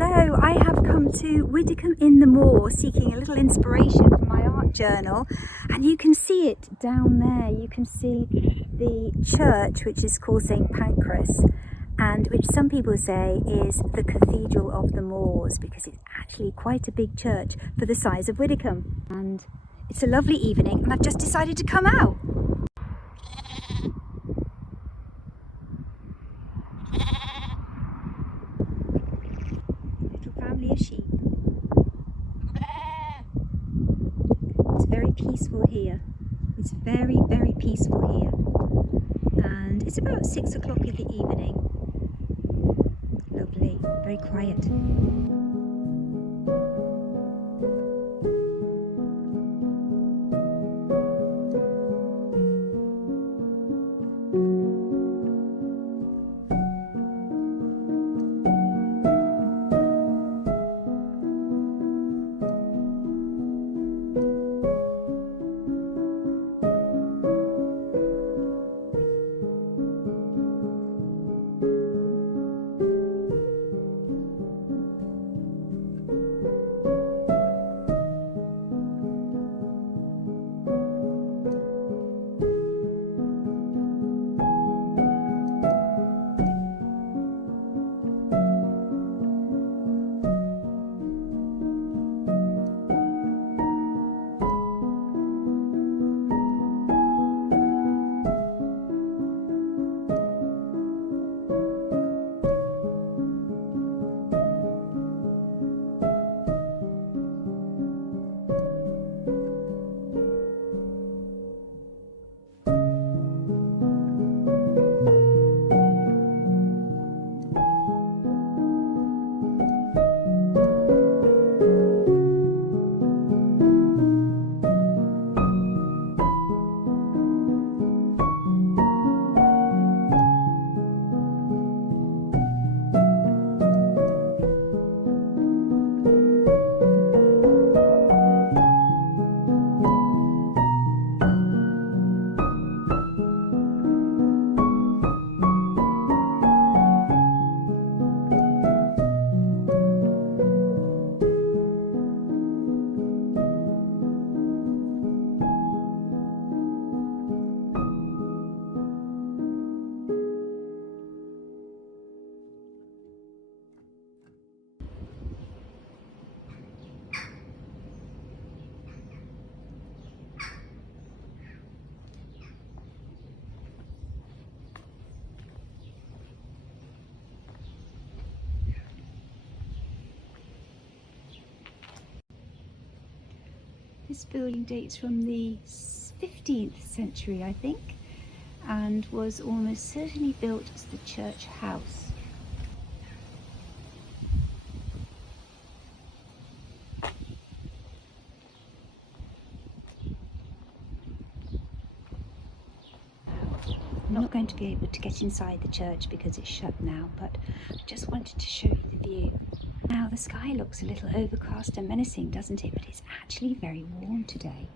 Hello, I have come to Widecombe-in-the-Moor seeking a little inspiration from my art journal, and you can see it down there. You can see the church, which is called St Pancras, and which some people say is the Cathedral of the Moors, because it's actually quite a big church for the size of Widecombe. And it's a lovely evening, and I've just decided to come out. Family of sheep. It's very peaceful here. It's very, very peaceful here. And it's about 6 o'clock in the evening. Lovely, very quiet. This building dates from the 15th century, I think, and was almost certainly built as the church house. I'm not going to be able to get inside the church because it's shut now, but I just wanted to show you the view. Now the sky looks a little overcast and menacing, doesn't it? But it's actually very warm today.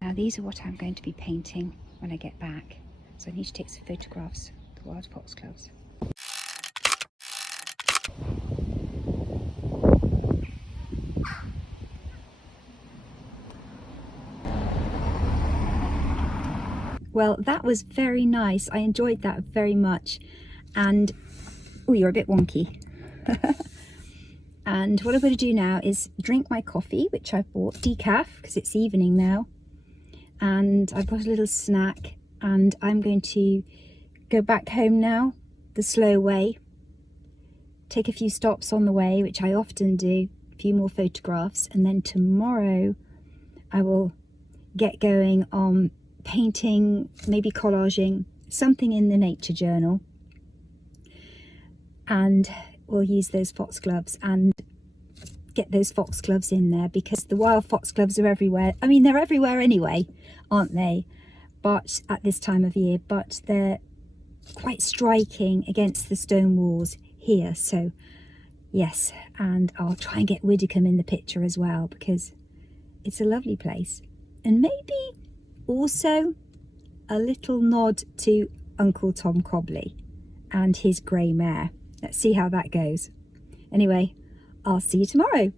Now these are what I'm going to be painting when I get back. So I need to take some photographs of the wild foxgloves. Well, that was very nice. I enjoyed that very much. And, oh, you're a bit wonky. And what I'm going to do now is drink my coffee, which I bought decaf because it's evening now. And I've got a little snack, and I'm going to go back home now the slow way, take a few stops on the way, which I often do, a few more photographs, and then tomorrow I will get going on painting, maybe collaging, something in the nature journal, and we'll use those foxgloves and get those foxgloves in there, because the wild foxgloves are everywhere. I mean, they're everywhere anyway, aren't they? But at this time of year, but they're quite striking against the stone walls here. So yes, and I'll try and get Widecombe in the picture as well, because it's a lovely place. And maybe also a little nod to Uncle Tom Cobley and his grey mare. Let's see how that goes. Anyway, I'll see you tomorrow.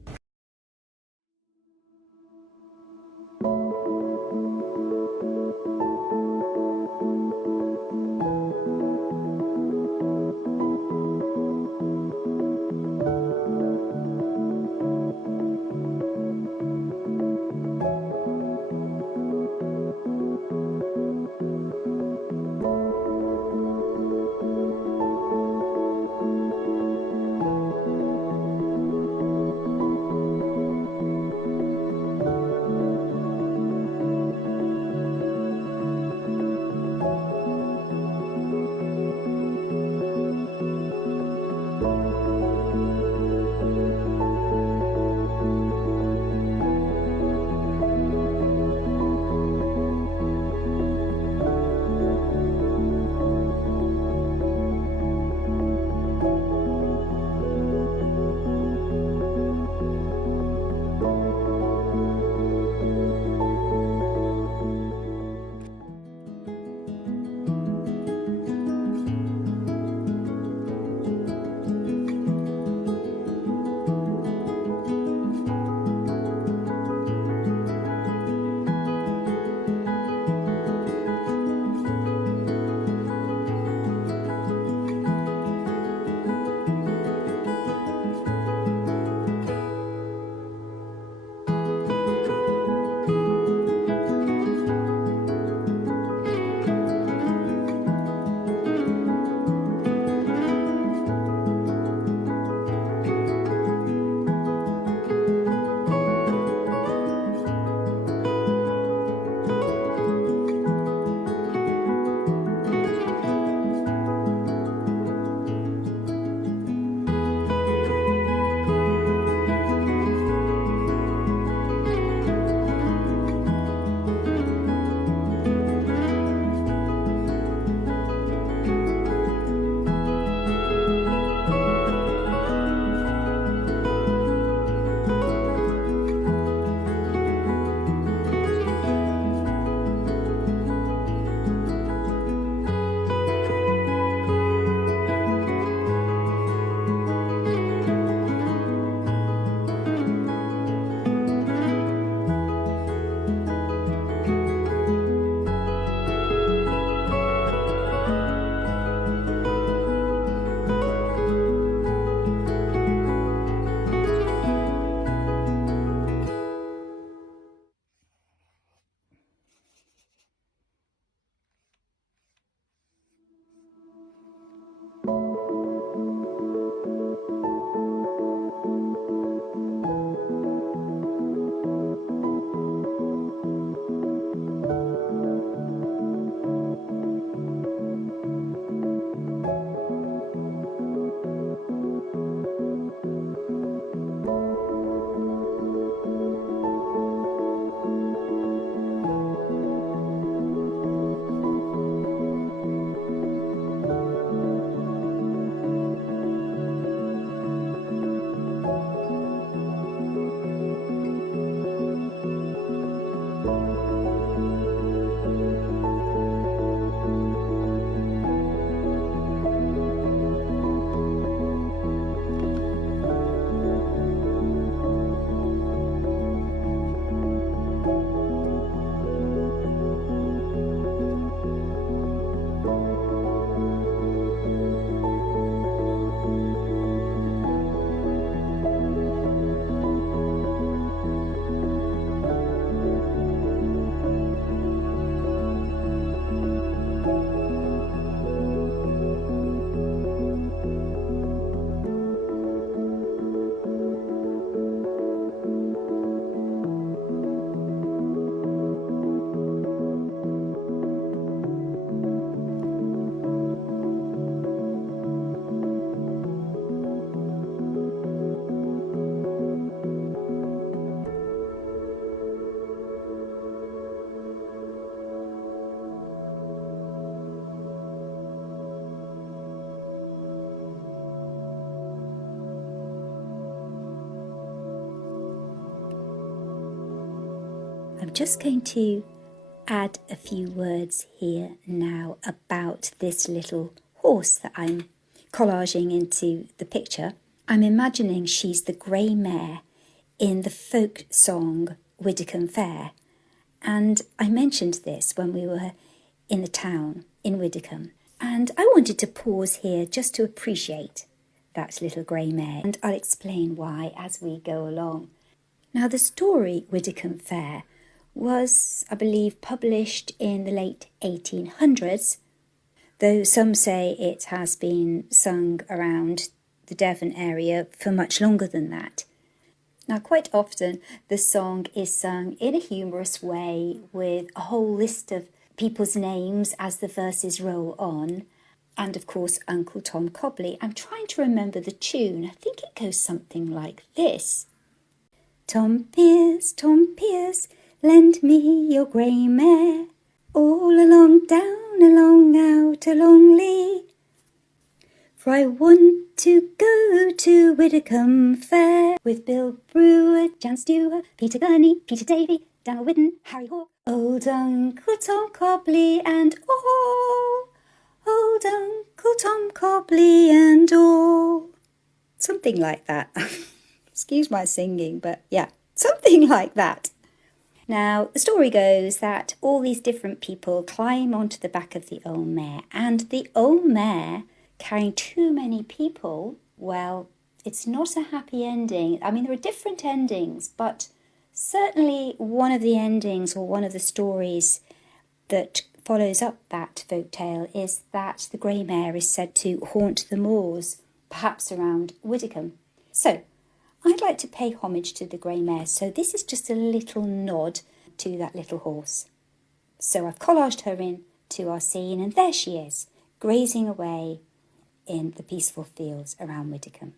I'm just going to add a few words here now about this little horse that I'm collaging into the picture. I'm imagining she's the grey mare in the folk song Widecombe Fair. And I mentioned this when we were in the town in Widecombe. And I wanted to pause here just to appreciate that little grey mare. And I'll explain why as we go along. Now, the story Widecombe Fair was, I believe, published in the late 1800s, though some say it has been sung around the Devon area for much longer than that. Now, quite often the song is sung in a humorous way with a whole list of people's names as the verses roll on, and of course Uncle Tom Cobley. I'm trying to remember the tune. I think it goes something like this. Tom Pierce, lend me your grey mare, all along, down, along, out, along Lee. For I want to go to Widecombe Fair with Bill Brewer, Jan Stewart, Peter Gurney, Peter Davy, Daniel Whidden, Harry Hawke, old Uncle Tom Cobley and all, old Uncle Tom Cobley and all. Something like that. Excuse my singing, but yeah, something like that. Now, the story goes that all these different people climb onto the back of the old mare, and the old mare, carrying too many people, well, it's not a happy ending. I mean, there are different endings, but certainly one of the endings or one of the stories that follows up that folktale is that the grey mare is said to haunt the moors, perhaps around Widecombe. So, I'd like to pay homage to the grey mare, so this is just a little nod to that little horse. So I've collaged her in to our scene, and there she is, grazing away in the peaceful fields around Widecombe.